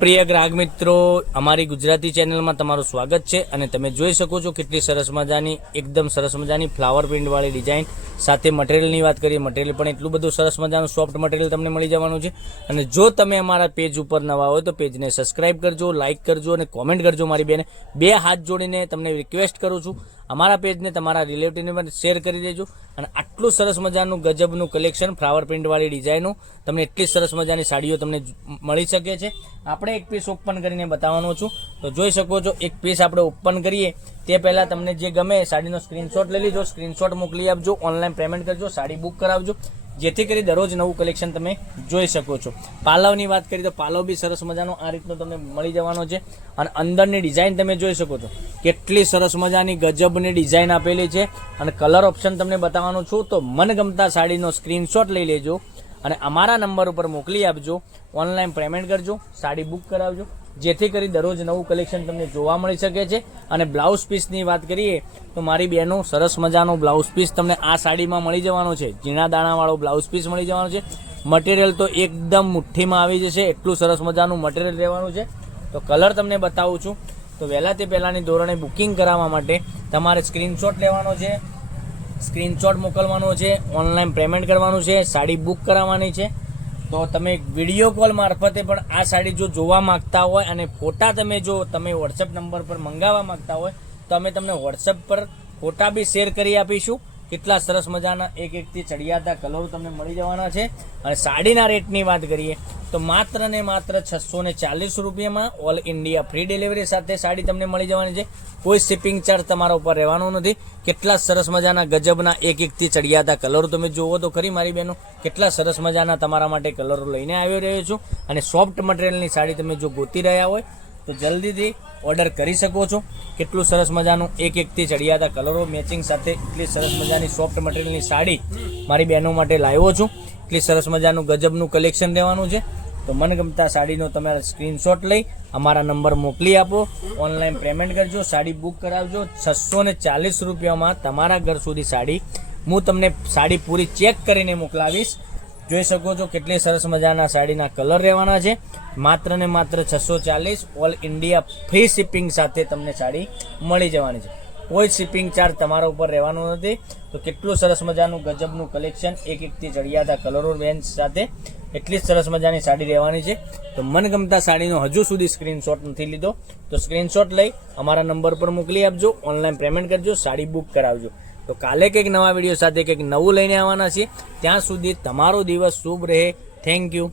પ્રિય ગ્રાહક મિત્રો, અમારી ગુજરાતી ચેનલમાં તમારું સ્વાગત છે અને તમે જોઈ શકો છો કેટલી સરસ મજાની એકદમ સરસ મજાની ફ્લાવર પ્રિન્ટ વાળી ડિઝાઇન સાથે મટીરિયલની વાત કરીએ. મટીરિયલ પણ એટલું બધું સરસ મજાનું સોફ્ટ મટીરિયલ તમને મળી જવાનું છે. અને જો તમે અમારા પેજ ઉપર નવા હોય તો પેજને સબસ્ક્રાઇબ કરજો, લાઇક કરજો અને કોમેન્ટ કરજો. મારી બેને બે હાથ જોડીને તમને રિક્વેસ્ટ કરું છું, અમારા પેજને તમારા રિલેટિવને પણ શેર કરી દેજો. અને આટલું સરસ મજાનું ગજબનું કલેક્શન ફ્લાવર પ્રિન્ટવાળી ડિઝાઇનો તમને એટલી સરસ મજાની સાડીઓ તમને મળી શકે છે. આપણે એક પીસ ઓપન કરીને બતાવવાનો છું, તો જોઈ શકો છો. એક પીસ આપણે ઓપન કરીએ તે પહેલાં તમને જે ગમે સાડીનો સ્ક્રીનશોટ લઈ લીજો, સ્ક્રીનશોટ મોકલી આપજો, ઓનલાઈન પેમેન્ટ કરજો, સાડી બુક કરાવજો, જેથી કરી દરરોજ નવું કલેક્શન તમે જોઈ શકો છો. પાલવની વાત કરીએ તો પાલવ બી સરસ મજાનો આ રીતનો તમને મળી જવાનો છે. અને અંદરની ડિઝાઇન તમે જોઈ શકો છો, કેટલી સરસ મજાની ગજબની ડિઝાઇન આપેલી છે. અને કલર ઓપ્શન તમને બતાવવાનો છું, તો મનગમતા સાડીનો સ્ક્રીનશોટ લઈ લેજો અને અમારા નંબર ઉપર મોકલી આપજો, ઓનલાઈન પેમેન્ટ કરજો, સાડી બુક કરાવજો, જેથી કરી દરરોજ નવું કલેક્શન તમને જોવા મળી શકે છે. અને બ્લાઉઝ પીસની વાત કરીએ તો મારી બહેનો સરસ મજાનો બ્લાઉઝ પીસ તમને આ સાડીમાં મળી જવાનો છે. ઝીણા દાણાવાળો બ્લાઉઝ પીસ મળી જવાનો છે. મટીરિયલ તો એકદમ મુઠ્ઠીમાં આવી જશે, એટલું સરસ મજાનું મટીરિયલ રહેવાનું છે. તો કલર તમને બતાવું છું. તો વહેલા તે પહેલાંની ધોરણે બુકિંગ કરાવવા માટે તમારે સ્ક્રીનશોટ લેવાનો છે, સ્ક્રીનશોટ મોકલવાનો છે, ઓનલાઈન પેમેન્ટ કરવાનું છે, સાડી બુક કરાવવાની છે. તો તમે વિડીયો કોલ મારફતે પણ આ સાડી જો જોવા માંગતા હોય અને ફોટા તમે વોટ્સએપ નંબર પર મંગાવવા માંગતા હોય તો અમે તમને વોટ્સએપ પર ફોટા બી શેર કરી આપીશું. કેટલા સરસ મજાના એક એકથી ચડિયાતા કલરો તમને મળી જવાના છે. અને સાડીના રેટની વાત કરીએ તો માત્ર ને માત્ર 640 રૂપિયામાં ઓલ ઇન્ડિયા ફ્રી ડિલિવરી સાથે સાડી તમને મળી જવાની છે. કોઈ શિપિંગ ચાર્જ તમારા ઉપર રહેવાનો નથી. કેટલા સરસ મજાના ગજબના એક એકથી ચડિયાતા કલરો તમે જુઓ તો ખરી મારી બહેનો, કેટલા સરસ મજાના તમારા માટે કલરો લઈને આવી રહ્યો છું. અને સોફ્ટ મટીરિયલની સાડી તમે જો ગોતી રહ્યા હોય તો જલ્દીથી ઓર્ડર કરી શકો છો. કેટલું સરસ મજાનું એક એકથી ચડિયાતા કલરો મેચિંગ સાથે એટલી સરસ મજાની સોફ્ટ મટીરિયલની સાડી મારી બહેનો માટે લાવ્યો છું. એટલી સરસ મજાનું ગજબનું કલેક્શન રહેવાનું છે. તો મનગમતા સાડીનો તમારા સ્ક્રીનશોટ લઈ અમારા નંબર મોકલી આપો, ઓનલાઈન પેમેન્ટ કરજો, સાડી બુક કરાવજો. 640 રૂપિયામાં તમારા ઘર સુધી સાડી હું તમને સાડી પૂરી ચેક કરીને મોકલાવીશ. જોઈ શકો છો કેટલી સરસ મજાના સાડીના કલર રહેવાના છે. માત્ર ને માત્ર 640 ઓલ ઇન્ડિયા ફ્રી શિપિંગ સાથે તમને સાડી મળી જવાની છે. કોઈ શિપિંગ ચાર્જ તમારા ઉપર રહેવાનો નથી. તો કેટલું સરસ મજાનું ગજબનું કલેક્શન એક એકથી ચડિયાતા કલરો રેન્જ સાથે એટલી સરસ મજાની સાડી રહેવાની છે. તો મનગમતા સાડીનો હજુ સુધી સ્ક્રીનશોટ નથી લીધો તો સ્ક્રીનશોટ લઈ અમારા નંબર પર મોકલી આપજો, ઓનલાઈન પેમેન્ટ કરજો, સાડી બુક કરાવજો. તો કાલે કંઈક નવા વિડીયો સાથે કંઈક નવું લઈને આવવાના છીએ. ત્યાં સુધી તમારો દિવસ શુભ રહે. Thank you.